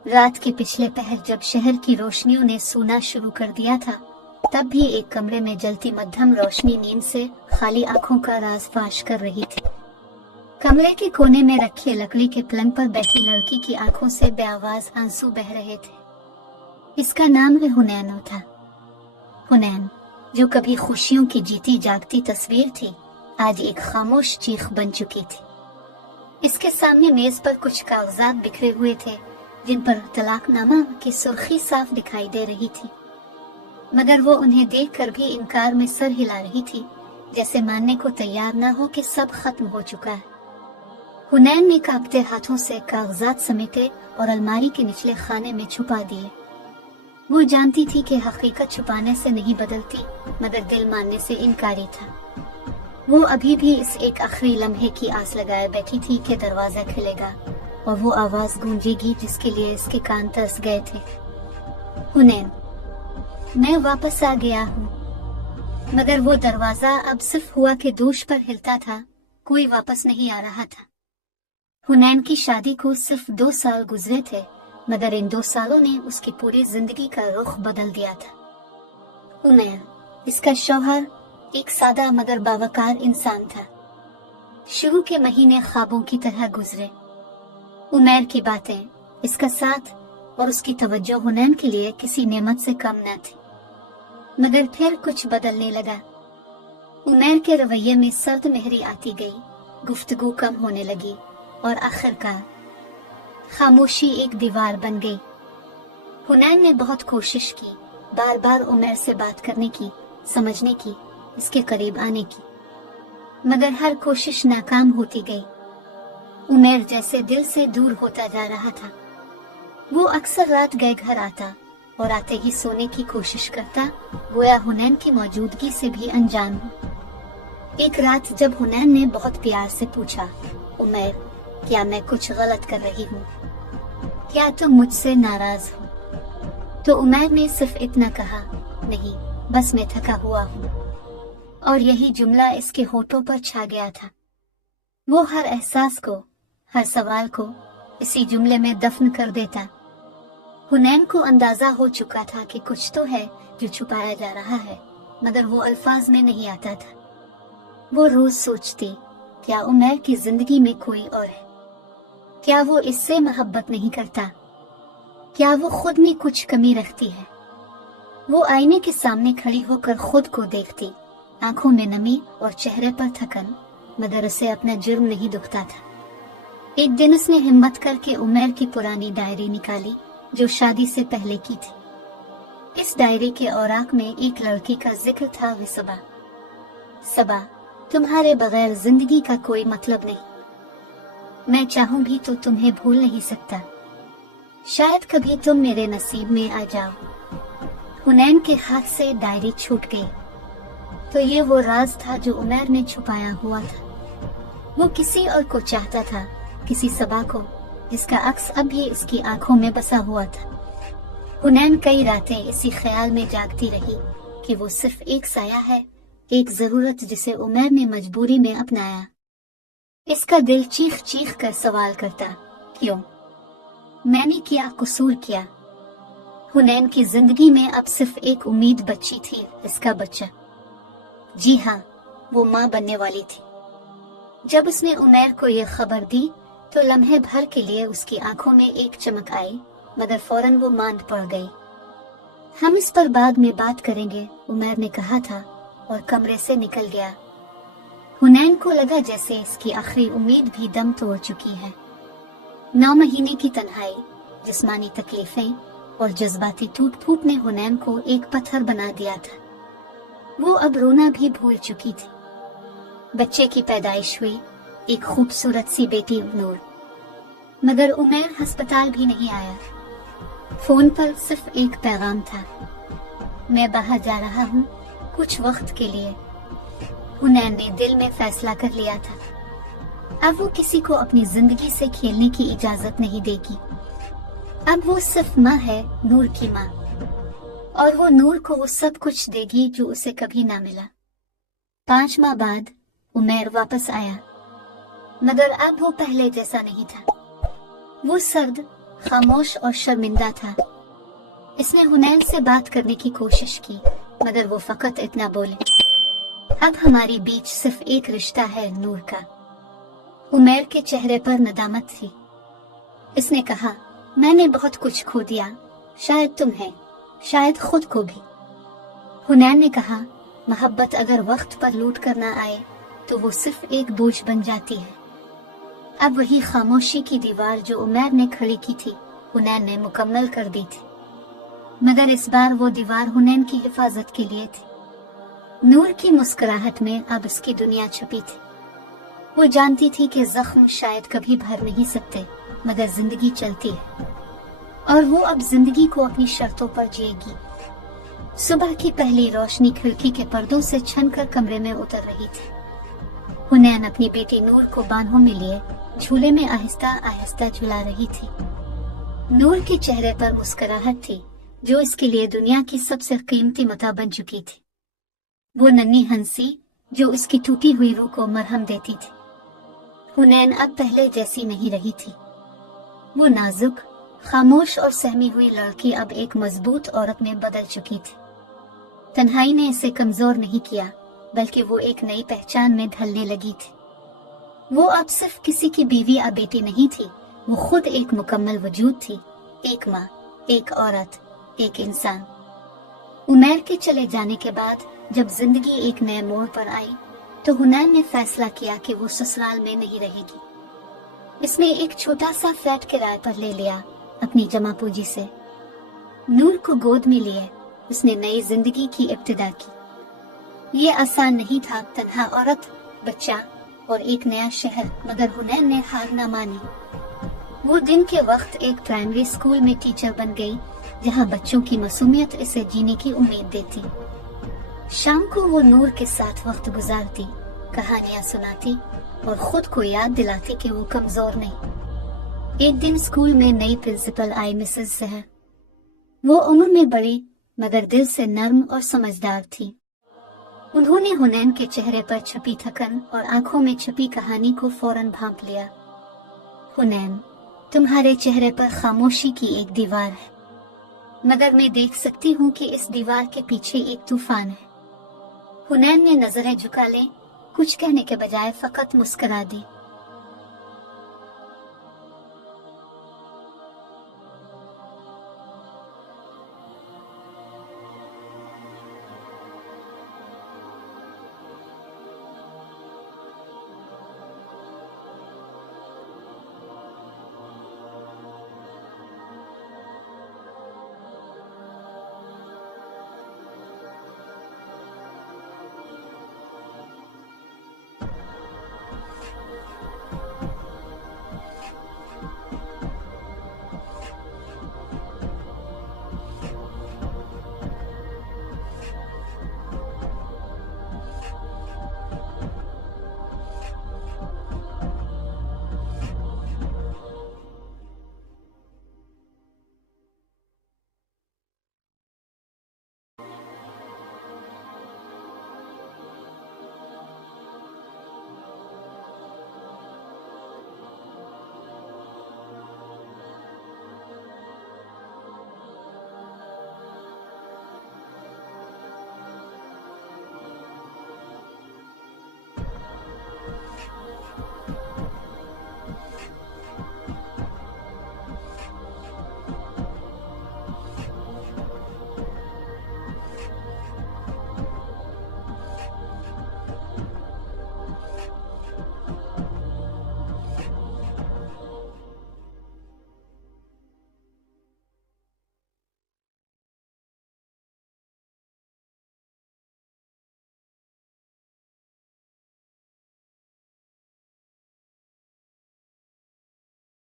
रात के पिछले पहर जब शहर की रोशनियों ने सोना शुरू कर दिया था, तब भी एक कमरे में जलती मध्यम रोशनी नींद से खाली आंखों का राज फाश कर रही थी। कमरे के कोने में रखे लकड़ी के पलंग पर बैठी लड़की की आंखों से बेआवाज आंसू बह रहे थे। इसका नाम है हुनैन था। हुनैन, जो कभी खुशियों की जीती जागती तस्वीर थी, आज एक खामोश चीख बन चुकी थी। इसके सामने मेज पर कुछ कागजात बिखरे हुए थे, जिन पर तलाकनामा की सुर्खी साफ दिखाई दे रही थी, मगर वो उन्हें देखकर भी इनकार में सर हिला रही थी, जैसे मानने को तैयार न हो कि सब खत्म हो चुका है। हुनैन ने कांपते हाथों से कागजात समेटे और अलमारी के निचले खाने में छुपा दिए। वो जानती थी कि हकीकत छुपाने से नहीं बदलती, मगर दिल मानने से इनकारी था। वो अभी भी इस एक आखिरी लम्हे की आस लगाए बैठी थी कि दरवाजा खुलेगा और वो आवाज गूंजेगी जिसके लिए इसके कान तरस गए थे। हुनैन, मैं वापस आ गया हूँ। मगर वो दरवाजा अब सिर्फ हुआ के दोष पर हिलता था, कोई वापस नहीं आ रहा था। हुनैन की शादी को सिर्फ 2 साल गुजरे थे, मगर इन 2 सालों ने उसकी पूरी जिंदगी का रुख बदल दिया था। उमैर, इसका शौहर, एक सादा मगर बावकार इंसान था। शुरू के महीने ख्वाबों की तरह गुजरे। उमैर की बातें, इसका साथ और उसकी तवज्जो हुनैन के लिए किसी नेमत से कम न थी। मगर फिर कुछ बदलने लगा। उमैर के रवैये में सर्द मेहरी आती गई, गुफ्तगू कम होने लगी और आखिरकार खामोशी एक दीवार बन गई। हुनैन ने बहुत कोशिश की, बार बार उमैर से बात करने की, समझने की, इसके करीब आने की, मगर हर कोशिश नाकाम होती गई। उमैर जैसे दिल से दूर होता जा रहा था। वो अक्सर रात गए घर आता और आते ही सोने की कोशिश करता, गोया हुनैन की मौजूदगी से भी अनजान हो। एक रात जब हुनैन ने बहुत प्यार से पूछा, उमैर, क्या मैं कुछ गलत कर रही हूँ? क्या तुम मुझसे नाराज हो? तो उमैर ने सिर्फ इतना कहा, नहीं, बस मैं थका हुआ हूँ। और यही जुमला इसके होठों पर छा गया था। वो हर एहसास को, हर सवाल को इसी जुमले में दफन कर देता। हुनैन को अंदाजा हो चुका था कि कुछ तो है जो छुपाया जा रहा है, मगर वो अल्फाज में नहीं आता था। वो रोज सोचती, क्या उमैर की जिंदगी में कोई और है? क्या वो इससे मोहब्बत नहीं करता? क्या वो खुद में कुछ कमी रखती है? वो आईने के सामने खड़ी होकर खुद को देखती, आंखों में नमी और चेहरे पर थकन, मगर उसे अपना जुर्म नहीं दुखता था। एक दिन उसने हिम्मत करके उमैर की पुरानी डायरी निकाली, जो शादी से पहले की थी। इस डायरी के औराक में एक लड़की का जिक्र था, सबा। सबा, तुम्हारे बगैर जिंदगी का कोई मतलब नहीं। मैं चाहूं भी तो तुम्हें भूल नहीं सकता। शायद कभी तुम मेरे नसीब में आ जाओ। हुनैन के हाथ से डायरी छूट गई। तो ये वो राज था जो उमैर ने छुपाया हुआ था। वो किसी और को चाहता था, किसी सबा को, जिसका अक्स अब भी इसकी आंखों में बसा हुआ था। हुनैन कई रातें इसी ख्याल में जागती रही कि वो सिर्फ एक साया है, एक जरूरत जिसे उमैर ने मजबूरी में अपनाया। इसका दिल चीख चीख कर सवाल करता, क्यों? मैंने क्या कसूर किया? हुनैन की जिंदगी में अब सिर्फ एक उम्मीद बची थी, इसका बच्चा। जी हाँ, वो माँ बनने वाली थी। जब उसने उमैर को यह खबर दी तो लम्हे भर के लिए उसकी आंखों में एक चमक आई, मगर फौरन वो मांद पड़ गई। हम इस पर बाद में बात करेंगे, उमैर ने कहा था और कमरे से निकल गया। हुनैन को लगा जैसे इसकी आखिरी उम्मीद भी दम तोड़ चुकी है। 9 महीने की तन्हाई, जिस्मानी तकलीफें और जज्बाती टूट फूट ने हुनैन को एक पत्थर बना दिया था। वो अब रोना भी भूल चुकी थी। बच्चे की पैदाइश हुई, एक खूबसूरत सी बेटी नूर। मगर उमैर अस्पताल भी नहीं आया। फोन पर सिर्फ एक पैगाम था, मैं बाहर जा रहा हूँ, कुछ वक्त के लिए। हुनैन ने दिल में फैसला कर लिया था, अब वो किसी को अपनी जिंदगी से खेलने की इजाजत नहीं देगी। अब वो सिर्फ माँ है, नूर की माँ, और वो नूर को वो सब कुछ देगी जो उसे कभी ना मिला। 5 माह बाद उमैर वापस आया, मगर अब वो पहले जैसा नहीं था। वो सर्द, खामोश और शर्मिंदा था। इसने हुनैन से बात करने की कोशिश की, मगर वो फकत इतना बोले, अब हमारे बीच सिर्फ एक रिश्ता है, नूर का। उमैर के चेहरे पर नदामत थी। इसने कहा, मैंने बहुत कुछ खो दिया, शायद तुम्हें, शायद खुद को भी। हुनैन ने कहा, मोहब्बत अगर वक्त पर लूट कर ना आए तो वो सिर्फ एक बोझ बन जाती है। अब वही खामोशी की दीवार जो उमैर ने खड़ी की थी, हुनैन ने मुकम्मल कर दी थी, मगर इस बार वो दीवार हुनैन की हिफाजत के लिए थी। नूर की मुस्कुराहट में अब उसकी दुनिया छुपी थी। वो जानती थी कि जख्म शायद कभी भर नहीं सकते, मगर जिंदगी चलती है और वो अब जिंदगी को अपनी शर्तों पर जिएगी। सुबह की पहली रोशनी खिड़की के पर्दों से छनकर कमरे में उतर रही थी। हुनैन अपनी बेटी नूर को बाहों में लिए झूले में आहिस्ता आहिस्ता झुला रही थी। नूर के चेहरे पर मुस्कुराहट थी जो इसके लिए दुनिया की सबसे कीमती मता बन चुकी थी। वो नन्ही हंसी जो उसकी टूटी हुई रूह को मरहम देती थी। हुनैन अब पहले जैसी नहीं रही थी। वो नाजुक, खामोश और सहमी हुई लड़की अब एक मजबूत औरत में बदल चुकी थी। तन्हाई ने इसे कमजोर नहीं किया, बल्कि वो एक नई पहचान में ढलने लगी थी। वो अब सिर्फ किसी की बीवी या बेटी नहीं थी, वो खुद एक मुकम्मल वजूद थी, एक माँ, एक औरत, एक इंसान। उमैर के चले जाने के बाद जब जिंदगी एक नए मोड़ पर आई तो हुनैन ने फैसला किया कि वो ससुराल में नहीं रहेगी। इसने एक छोटा सा फ्लैट किराए पर ले लिया अपनी जमा पूंजी से। नूर को गोद में लिए उसने नई जिंदगी की इब्तिदा की। ये आसान नहीं था, तन्हा औरत, बच्चा और एक नया शहर, मगर हुनैन ने हार न मानी। वो दिन के वक्त एक प्राइमरी स्कूल में टीचर बन गई, जहाँ बच्चों की मासूमियत इसे जीने की उम्मीद देती। शाम को वो नूर के साथ वक्त गुजारती, कहानियां सुनाती और खुद को याद दिलाती कि वो कमजोर नहीं। एक दिन स्कूल में नई प्रिंसिपल आई, मिसेस सहर। वो उम्र में बड़ी मगर दिल से नर्म और समझदार थी। उन्होंने हुनैन के चेहरे पर छपी थकन और आंखों में छपी कहानी को फौरन भांप लिया। हुनैन, तुम्हारे चेहरे पर खामोशी की एक दीवार है, मगर मैं देख सकती हूँ कि इस दीवार के पीछे एक तूफान है। हुनैन ने नजरें झुका ले, कुछ कहने के बजाय फकत मुस्कुरा दी।